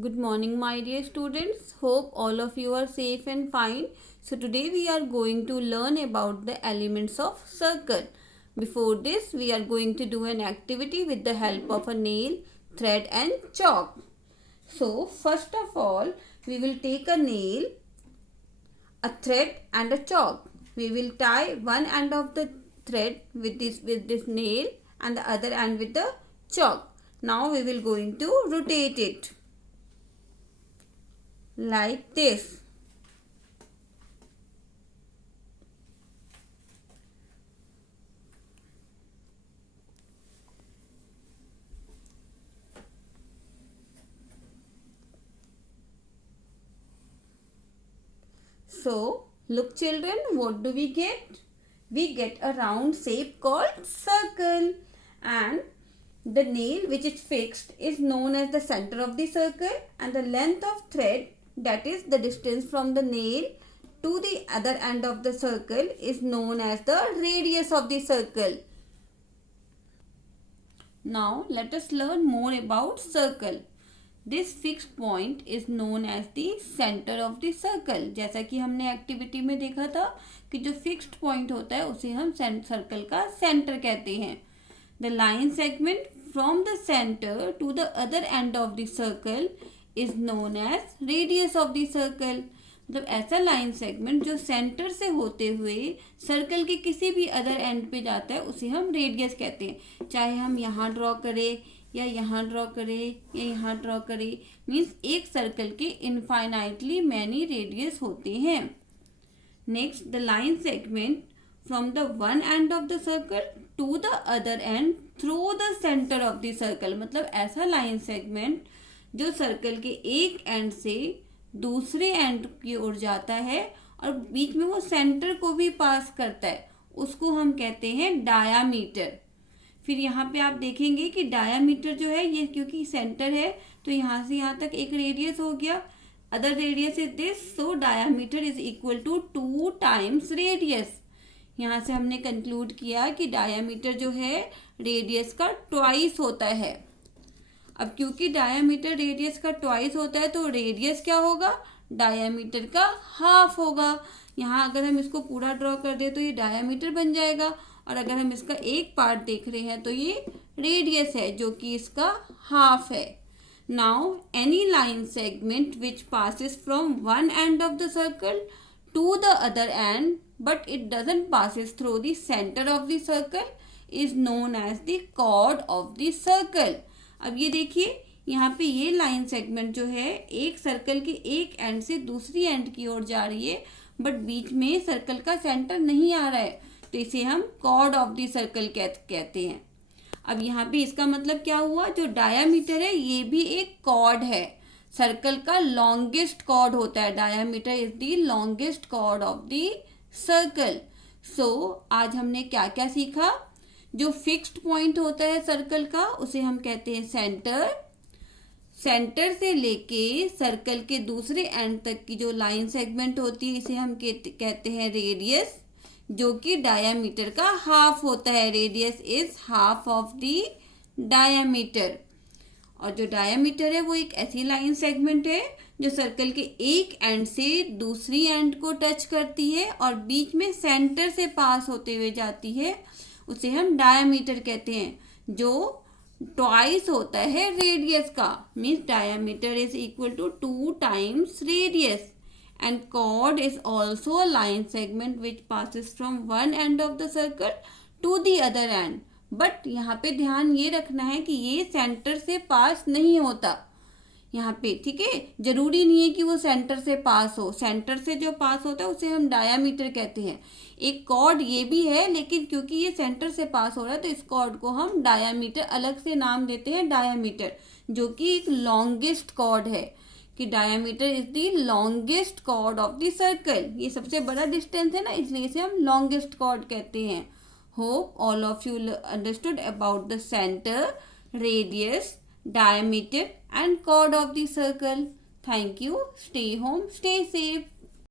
Good morning, my dear students. Hope all of you are safe and fine. So today we are going to learn about the elements of circle. Before this, we are going to do an activity with the help of a nail, thread and chalk. So first of all, we will take a nail, a thread and a chalk. We will tie one end of the thread with this nail and the other end with the chalk. Now we will going to rotate it like this. So look children, what do we get? We get a round shape called circle, and the nail which is fixed is known as the center of the circle, and the length of thread, that is the distance from the nail to the other end of the circle, is known as the radius of the circle. Now let us learn more about circle. This fix point is known as the centre of the circle. जैसा कि हमने activity में देखा था कि जो fixed point होता है उसे हम सर्कल का सेंटर कहते हैं. The line segment from the centre to the other end of the circle is known as radius of the circle. मतलब ऐसा लाइन सेगमेंट जो सेंटर से होते हुए सर्कल के किसी भी अदर एंड पे जाता है उसे हम रेडियस कहते हैं. चाहे हम यहाँ ड्रॉ करें या यहाँ ड्रॉ करें या यहाँ ड्रॉ करें, मीन्स एक सर्कल के इनफाइनाइटली मैनी रेडियस होते हैं. Next, the line segment from the one end of the circle to the other end through the centre of the circle. मतलब ऐसा लाइन सेगमेंट जो सर्कल के एक एंड से दूसरे एंड की ओर जाता है और बीच में वो सेंटर को भी पास करता है, उसको हम कहते हैं डायामीटर. फिर यहाँ पे आप देखेंगे कि डायामीटर जो है ये क्योंकि सेंटर है तो यहाँ से यहाँ तक एक रेडियस हो गया. Other radius is this, so diameter is equal to 2 times radius. यहाँ से हमने कंक्लूड किया कि डायामीटर जो है रेडियस का ट्वाइस होता है. अब क्योंकि डायामीटर रेडियस का ट्वाइस होता है तो रेडियस क्या होगा, डायामीटर का हाफ होगा. यहाँ अगर हम इसको पूरा ड्रॉ कर दे तो ये डायामीटर बन जाएगा, और अगर हम इसका एक पार्ट देख रहे हैं तो ये रेडियस है जो कि इसका हाफ है. Now any line segment which passes from one end of the circle to the other end but it doesn't passes through the centre of the circle is known as the chord of the circle. अब ये देखिए यहाँ पे ये line segment जो है एक circle के एक एंड से दूसरी एंड की ओर जा रही है, बट बीच में सर्कल का सेंटर नहीं आ रहा है, तो इसे हम कॉर्ड ऑफ द सर्कल कहते हैं. अब यहाँ पे इसका मतलब क्या हुआ, जो डायामीटर है ये भी एक कॉर्ड है. सर्कल का लॉन्गेस्ट कॉर्ड होता है. Diameter is the longest chord of the circle. So आज हमने क्या क्या सीखा. जो फिक्स्ड पॉइंट होता है सर्कल का उसे हम कहते हैं सेंटर. सेंटर से लेके सर्कल के दूसरे एंड तक की जो लाइन सेगमेंट होती है इसे हम कहते हैं रेडियस, जो कि डायामीटर का हाफ होता है. Radius is half of the diameter. और जो डायामीटर है वो एक ऐसी लाइन सेगमेंट है जो सर्कल के एक एंड से दूसरी एंड को टच करती है और बीच में सेंटर से पास होते हुए जाती है, उसे हम डायामीटर कहते हैं, जो ट्वाइस होता है रेडियस का. Means diameter is equal to 2 times radius. And chord is also a line segment which passes from one end of the circle to the other end. But यहाँ पे ध्यान ये रखना है कि ये सेंटर से पास नहीं होता. यहाँ पे ठीक है, जरूरी नहीं है कि वो सेंटर से पास हो. सेंटर से जो पास होता है उसे हम डायामीटर कहते हैं. एक कॉर्ड ये भी है, लेकिन क्योंकि ये सेंटर से पास हो रहा है तो इस कॉर्ड को हम डायामीटर अलग से नाम देते हैं, डायामीटर, जो कि एक लॉन्गेस्ट कॉर्ड है. कि diameter is the longest chord of the circle. ये सबसे बड़ा डिस्टेंस है ना, इसलिए इसे हम लॉन्गेस्ट कॉर्ड कहते हैं. Hope all of you understood about the centre, radius, diameter and chord of the circle. Thank you. Stay home, stay safe.